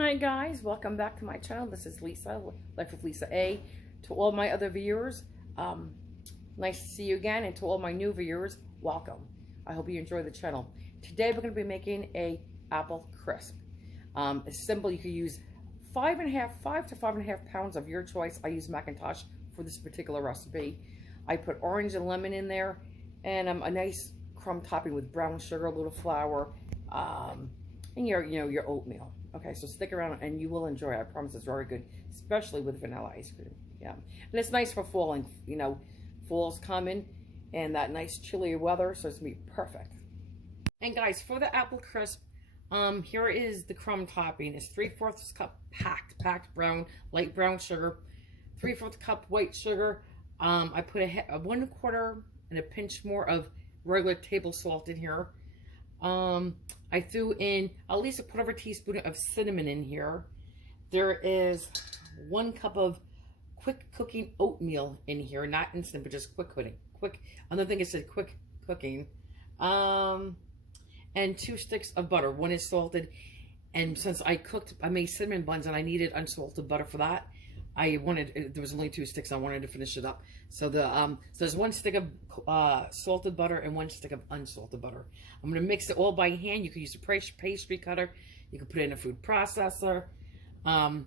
Hi guys, welcome back to my channel. This is Lisa, Life with Lisa A. To all my other viewers, nice to see you again, and to all my new viewers, welcome. I hope you enjoy the channel. Today we're going to be making a apple crisp. It's simple. You can use 5 to 5.5 pounds of your choice. I use Macintosh for this particular recipe. I put orange and lemon in there, and a nice crumb topping with brown sugar, a little flour, and your oatmeal. Okay, so stick around and you will enjoy it. I promise it's very good, especially with vanilla ice cream. Yeah, and it's nice for falling. Fall's coming and that nice chilly weather, so it's gonna be perfect. And guys, for the apple crisp, here is the crumb topping. It's 3/4 cup packed brown, light brown sugar, 3/4 cup white sugar. I put a 1/4 and a pinch more of regular table salt in here. I threw in at least a 1/4 teaspoon of cinnamon in here. There is 1 cup of quick cooking oatmeal in here, not instant, but just quick cooking. Another thing it said quick cooking. And 2 sticks of butter. 1 is salted, and since I made cinnamon buns and I needed unsalted butter for that, there was only 2 sticks. I wanted to finish it up. So so there's 1 stick of salted butter and 1 stick of unsalted butter. I'm going to mix it all by hand. You can use a pastry cutter. You can put it in a food processor. And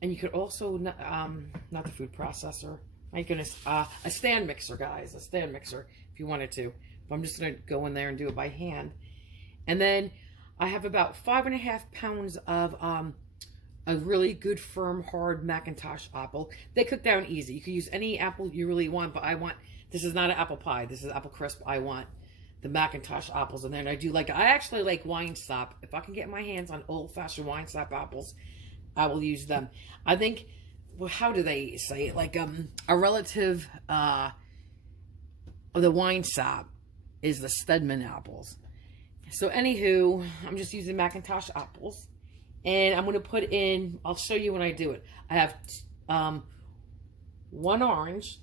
you could also, not the food processor, my goodness, a stand mixer, guys. A stand mixer if you wanted to. But I'm just going to go in there and do it by hand. And then I have about 5.5 pounds of a really good, firm, hard Macintosh apple. They cook down easy. You can use any apple you really want, but this is not an apple pie. This is apple crisp. I want the Macintosh apples. And then I actually like wine sop. If I can get my hands on old-fashioned wine sop apples, I will use them. I think, well, how do they say it? Like a relative of the wine sop is the Stedman apples. So anywho, I'm just using Macintosh apples. And I'm going to put in, I'll show you when I do it. I have 1 orange,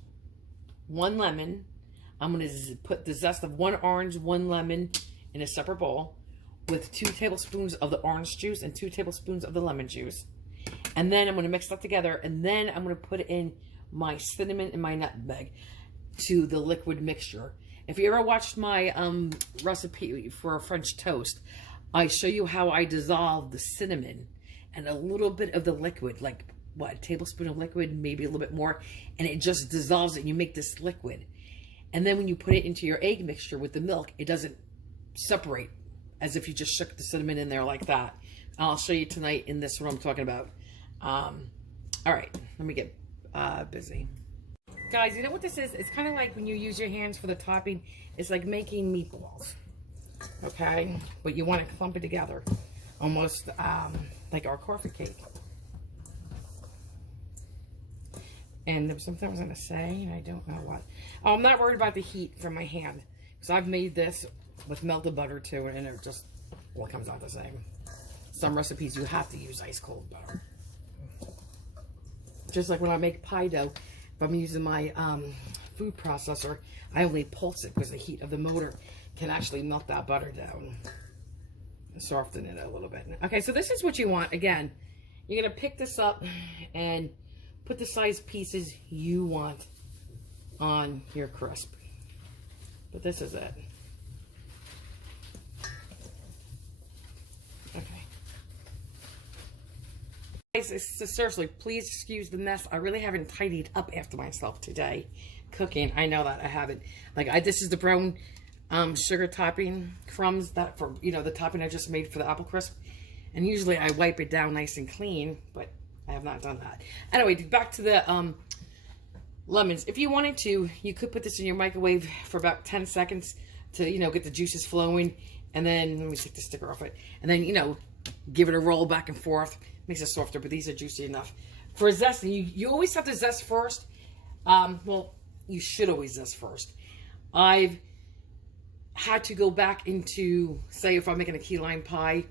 1 lemon. I'm going to put the zest of 1 orange, 1 lemon in a separate bowl with 2 tablespoons of the orange juice and 2 tablespoons of the lemon juice. And then I'm going to mix that together. And then I'm going to put in my cinnamon and my nutmeg to the liquid mixture. If you ever watched my recipe for a French toast, I show you how I dissolve the cinnamon and a little bit of the liquid, like what, a tablespoon of liquid, maybe a little bit more, and it just dissolves it and you make this liquid. And then when you put it into your egg mixture with the milk, it doesn't separate as if you just shook the cinnamon in there like that. I'll show you tonight in this what I'm talking about. All right, let me get busy. Guys, you know what this is? It's kind of like when you use your hands for the topping. It's like making meatballs. Okay, but you want to clump it together, almost like our coffee cake. And there was something I was going to say, and I don't know what. Oh, I'm not worried about the heat from my hand, because I've made this with melted butter too, and it just all comes out the same. Some recipes you have to use ice cold butter. Just like when I make pie dough, if I'm using my food processor, I only pulse it because the heat of the motor can actually melt that butter down and soften it a little bit. Okay, so this is what you want. Again, you're going to pick this up and put the size pieces you want on your crisp. But this is it. Okay. Guys, seriously, please excuse the mess. I really haven't tidied up after myself today cooking. I know that I haven't. This is the brown sugar topping crumbs that for the topping I just made for the apple crisp, and usually I wipe it down nice and clean, but I have not done that. Anyway, back to the lemons. If you wanted to, you could put this in your microwave for about 10 seconds to get the juices flowing, and then let me take the sticker off it, and then give it a roll back and forth. Makes it softer, but these are juicy enough. For zesting, you always have to zest first. Well, you should always zest first. I've had to go back into, say, if I'm making a key lime pie,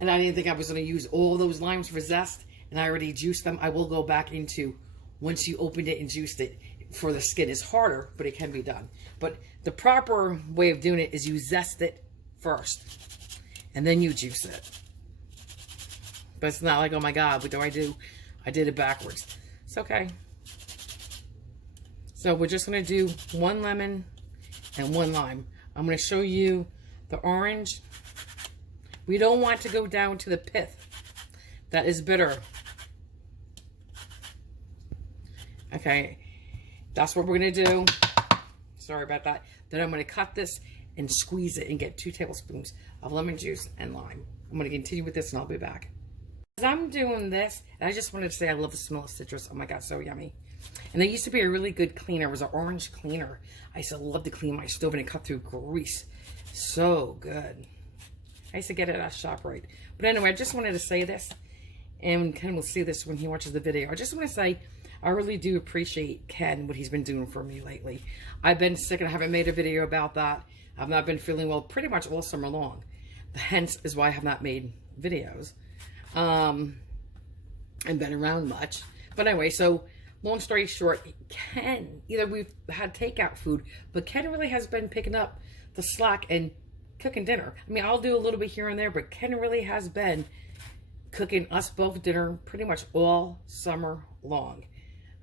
and I didn't think I was going to use all those limes for zest, and I already juiced them, I will go back into, once you opened it and juiced it, for the skin is harder, but it can be done. But the proper way of doing it is you zest it first, and then you juice it. But it's not like, oh my God, what do I do? I did it backwards. It's okay. So we're just going to do 1 lemon and 1 lime. I'm going to show you the orange. We don't want to go down to the pith. That is bitter. Okay, that's what we're going to do. Sorry about that. Then I'm going to cut this and squeeze it and get 2 tablespoons of lemon juice and lime. I'm going to continue with this and I'll be back. As I'm doing this, I just wanted to say I love the smell of citrus. Oh my God, so yummy. And there used to be a really good cleaner. It was an orange cleaner. I used to love to clean my stove and it cut through grease. So good. I used to get it at ShopRite. But anyway, I just wanted to say this. And Ken will see this when he watches the video. I just want to say, I really do appreciate Ken, what he's been doing for me lately. I've been sick and I haven't made a video about that. I've not been feeling well pretty much all summer long. Hence is why I have not made videos. And been around much. But anyway, so long story short, Ken, either we've had takeout food, but Ken really has been picking up the slack and cooking dinner. I mean, I'll do a little bit here and there, but Ken really has been cooking us both dinner pretty much all summer long.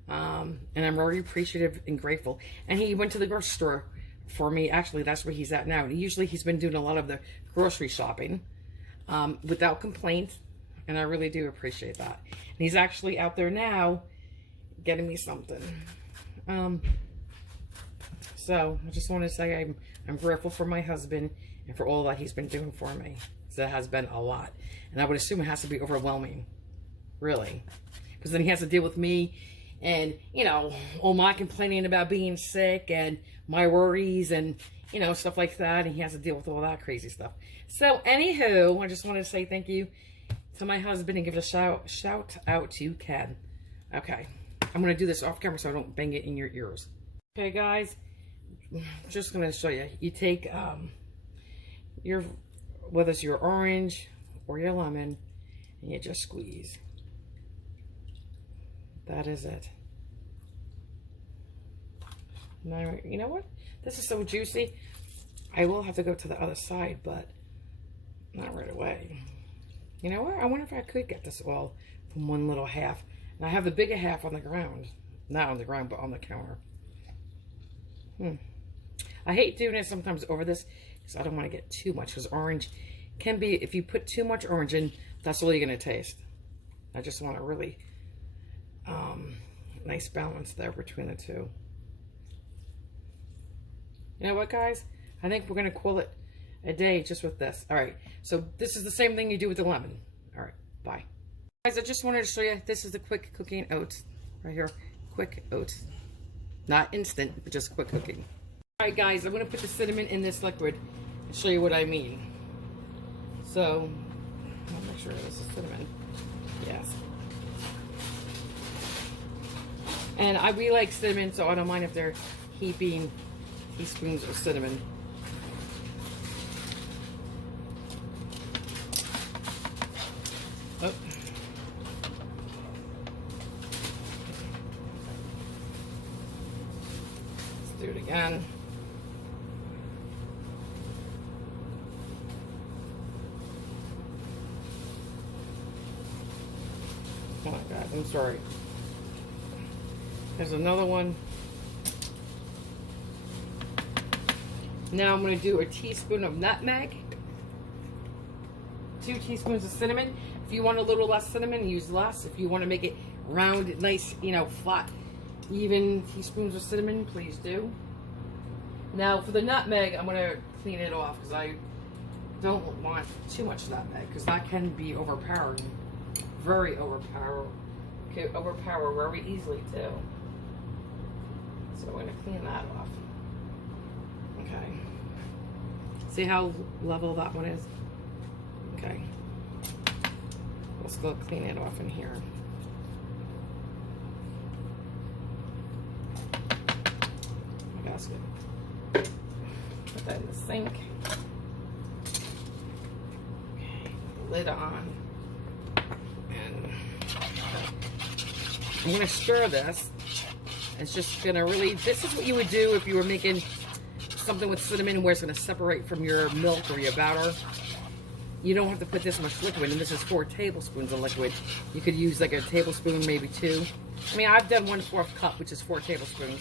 And I'm very appreciative and grateful. And he went to the grocery store for me. Actually, that's where he's at now. And usually he's been doing a lot of the grocery shopping without complaint. And I really do appreciate that. And he's actually out there now getting me something. So I just want to say I'm grateful for my husband and for all that he's been doing for me. So it has been a lot. And I would assume it has to be overwhelming. Really. Because then he has to deal with me and, you know, all my complaining about being sick and my worries and, you know, stuff like that. And he has to deal with all that crazy stuff. So anywho, I just wanted to say thank you to my husband and give it a shout out to Ken. Okay. I'm going to do this off camera so I don't bang it in your ears. Okay, guys. Just going to show you. You take whether it's your orange or your lemon, and you just squeeze. That is it. Now, you know what? This is so juicy. I will have to go to the other side, but not right away. You know what? I wonder if I could get this all from one little half. And I have the bigger half on the ground. Not on the ground, but on the counter. I hate doing it sometimes over this because I don't want to get too much. Because orange can be, if you put too much orange in, that's all you're going to taste. I just want a really nice balance there between the two. You know what, guys? I think we're going to call it a day just with this. All right. So this is the same thing you do with the lemon. All right. Bye. Guys, I just wanted to show you, this is the quick cooking oats. Right here. Quick oats. Not instant, but just quick cooking. All right, guys. I'm going to put the cinnamon in this liquid and show you what I mean. So, I'll make sure this is cinnamon. Yes. And we like cinnamon, so I don't mind if they're heaping teaspoons of cinnamon. Oh. Let's do it again. Oh my God, I'm sorry. There's another one. Now I'm going to do a teaspoon of nutmeg. 2 teaspoons of cinnamon. If you want a little less cinnamon, use less. If you want to make it round, nice, you know, flat, even teaspoons of cinnamon, please do. Now for the nutmeg, I'm going to clean it off because I don't want too much nutmeg because that can be overpowering. Very overpower. Can overpower very easily too. So I'm going to clean that off. Okay. See how level that one is? Okay. Let's go clean it off in here. My basket. Put that in the sink. Okay. Lid on. And I'm going to stir this. It's just going to really, this is what you would do if you were making something with cinnamon where it's going to separate from your milk or your batter. you don't have to put this much liquid, and this is 4 tablespoons of liquid. You could use like a tablespoon, maybe 2. I mean, I've done 1/4 cup, which is 4 tablespoons,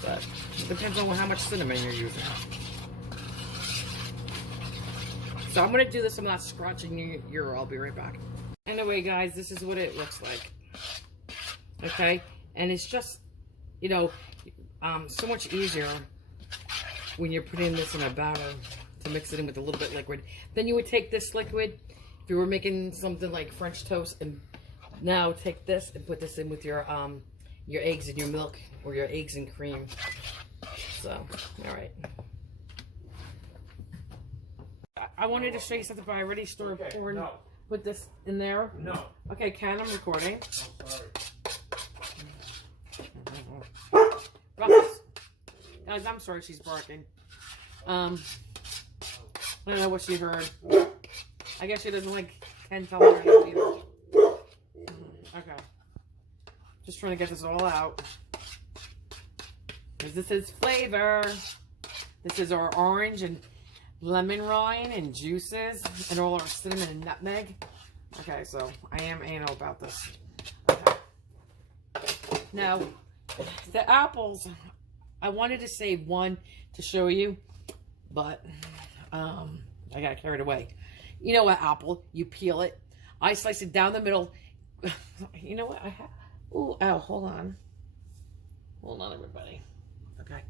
but it depends on how much cinnamon you're using. So I'm gonna do this. I'm not scratching your. I'll be right back. Anyway, guys, this is what it looks like. Okay, and it's just, you know, so much easier when you're putting this in a batter to mix it in with a little bit liquid. Then you would take this liquid, if you were making something like French toast, and now take this and put this in with your eggs and your milk, or your eggs and cream. So, all right. I wanted to show you something, but I already started pouring. No. Put this in there. No. Okay, Ken, I'm recording. Oh, sorry. Ruffles. Guys, I'm sorry she's barking. I don't know what she heard. I guess she doesn't like Ken telling her no either. Okay. Just trying to get this all out. Because this is flavor. This is our orange and lemon rind and juices and all our cinnamon and nutmeg. Okay, so I am anal about this. Okay. Now, the apples, I wanted to save one to show you, but I got carried away. You know what, apple, you peel it. I slice it down the middle. You know what, I have, ooh, ow, hold on. Hold on, everybody. Okay.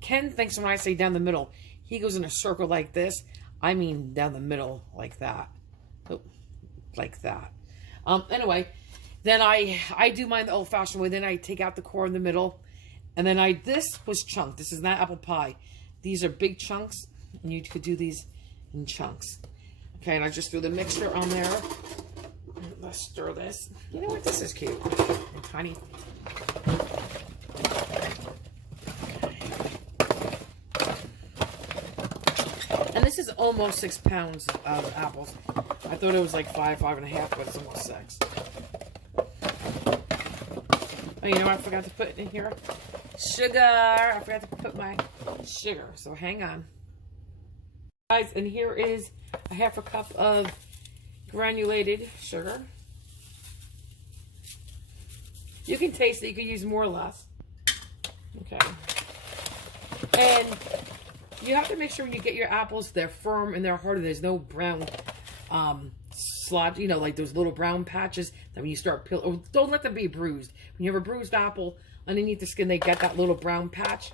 Ken thinks when I say down the middle, he goes in a circle like this. I mean down the middle like that. Oh, like that. Anyway, then I do mine the old-fashioned way. Then I take out the core in the middle. And then this was chunked. This is not apple pie. These are big chunks. And you could do these in chunks. Okay, and I just threw the mixture on there. Let's stir this. You know what? This is cute. And tiny. And this is almost 6 pounds of apples. I thought it was like 5.5, but it's almost 6. Oh, you know what I forgot to put in here? Sugar. I forgot to put my sugar. So hang on. Guys, and here is a 1/2 cup of granulated sugar. You can taste it. You can use more or less. Okay. And you have to make sure when you get your apples, they're firm and they're hard. There's no brown slot, you know, like those little brown patches that when you start peeling, oh, don't let them be bruised. When you have a bruised apple, underneath the skin, they get that little brown patch.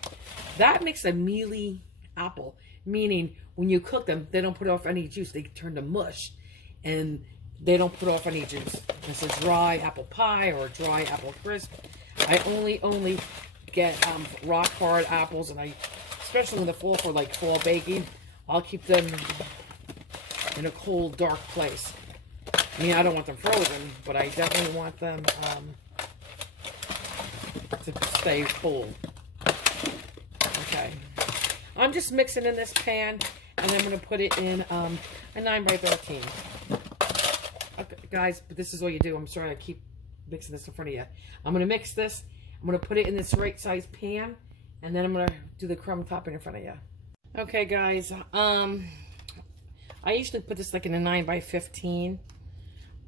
That makes a mealy apple, meaning when you cook them, they don't put off any juice. They turn to mush, and they don't put off any juice. It's a dry apple pie or a dry apple crisp. I only get rock hard apples, and especially in the fall for like fall baking, I'll keep them in a cold, dark place. I mean, I don't want them frozen, but I definitely want them to stay cold. Okay. I'm just mixing in this pan, and I'm going to put it in a 9x13. Okay, guys, but this is all you do. I'm sorry I keep mixing this in front of you. I'm going to mix this. I'm going to put it in this right size pan, and then I'm going to do the crumb topping in front of you. Okay, guys. I usually put this like in a 9x15.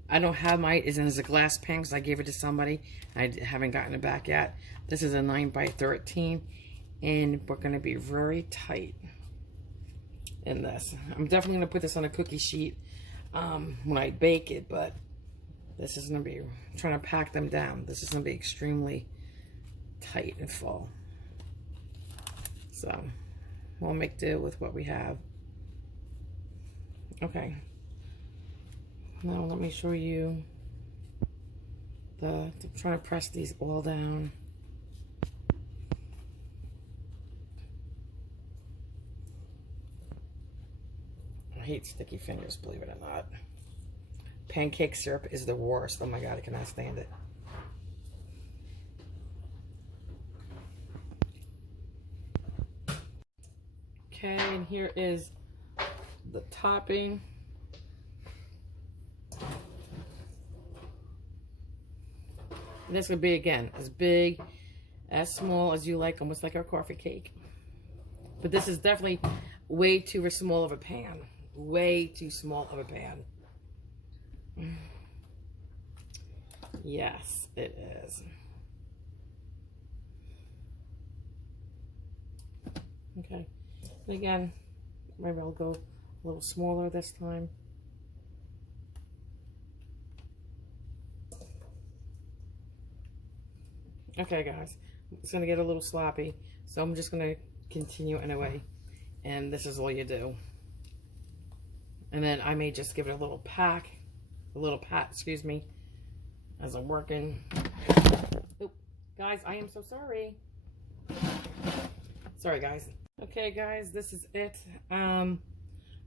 I don't have mine is in a glass pan because I gave it to somebody. I haven't gotten it back yet. This is a 9x13, and we're going to be very tight in this. I'm definitely going to put this on a cookie sheet when I bake it, but this is going to be, I'm trying to pack them down. This is going to be extremely tight and full. So we'll make do with what we have. Okay. Now let me show you I'm trying to press these all down. I hate sticky fingers, believe it or not. Pancake syrup is the worst. Oh my God, I cannot stand it. Okay, and here is the topping. And this would be, again, as big, as small as you like, almost like our coffee cake. But this is definitely way too small of a pan. Way too small of a pan. Yes, it is. Okay. And again, maybe I'll go a little smaller this time. Okay, guys. It's going to get a little sloppy, so I'm just going to continue anyway. And this is all you do. And then I may just give it a little pat, excuse me, as I'm working. Oh, guys, I am so sorry. Sorry, guys. Okay, guys, this is it. I'm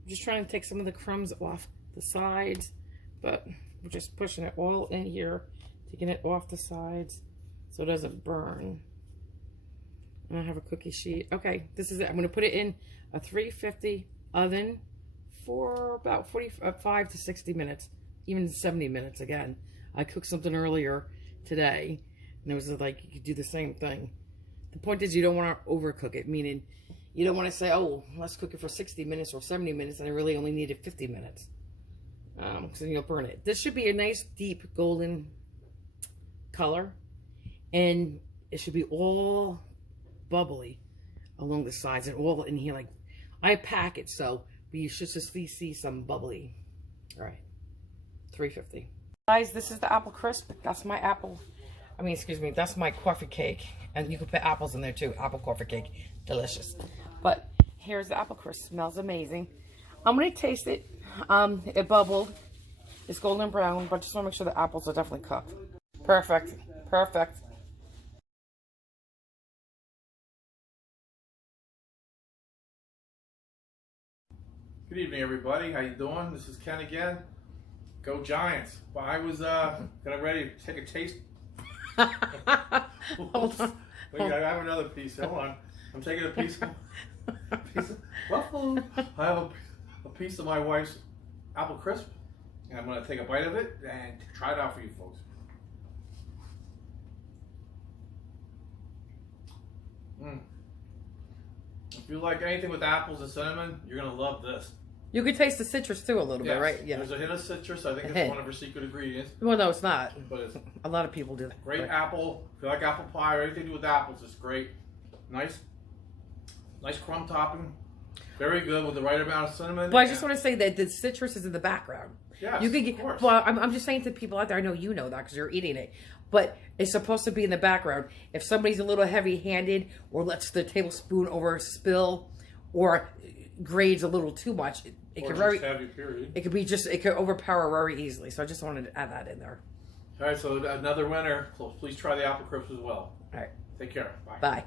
just trying to take some of the crumbs off the sides, but we're just pushing it all in here, taking it off the sides so it doesn't burn. And I have a cookie sheet. Okay, this is it. I'm going to put it in a 350 oven for about 45 to 60 minutes, even 70 minutes again. I cooked something earlier today, and it was like you could do the same thing. The point is you don't want to overcook it, meaning you don't want to say, oh, let's cook it for 60 minutes or 70 minutes, and I really only needed 50 minutes. Because then you'll burn it. This should be a nice, deep, golden color, and it should be all bubbly along the sides and all in here. Like, I pack it so, but you should just see some bubbly. All right, 350. Guys, this is the apple crisp. That's my apple. I mean, excuse me, that's my coffee cake. And you can put apples in there too. Apple coffee cake. Delicious. But here's the apple crisp. Smells amazing. I'm going to taste it. It bubbled. It's golden brown, but just want to make sure the apples are definitely cooked. Perfect. Perfect. Good evening, everybody. How you doing? This is Ken again. Go Giants. Well, I was getting ready to take a taste. Hold on. Wait, I have another piece. Hold on. I'm taking a piece of waffle. I have a piece of my wife's apple crisp, and I'm going to take a bite of it and try it out for you folks. If you like anything with apples and cinnamon, you're going to love this. You can taste the citrus too a little bit, right? Yeah. There's a hint of citrus. I think it's one of her secret ingredients. Well, no, it's not. But it's a lot of people do that. Great apple. If you like apple pie or anything to do with apples, it's great. Nice crumb topping. Very good with the right amount of cinnamon. But I just want to say that the citrus is in the background. Yes, you can get, of course. Well, I'm just saying to people out there, I know you know that because you're eating it, but it's supposed to be in the background. If somebody's a little heavy-handed or lets the tablespoon over spill or grades a little too much, it could very heavy, period. It could be just, it could overpower very easily. So I just wanted to add that in there. All right, so another winner. So please try the apple crisp as well. All right. Take care. Bye. Bye.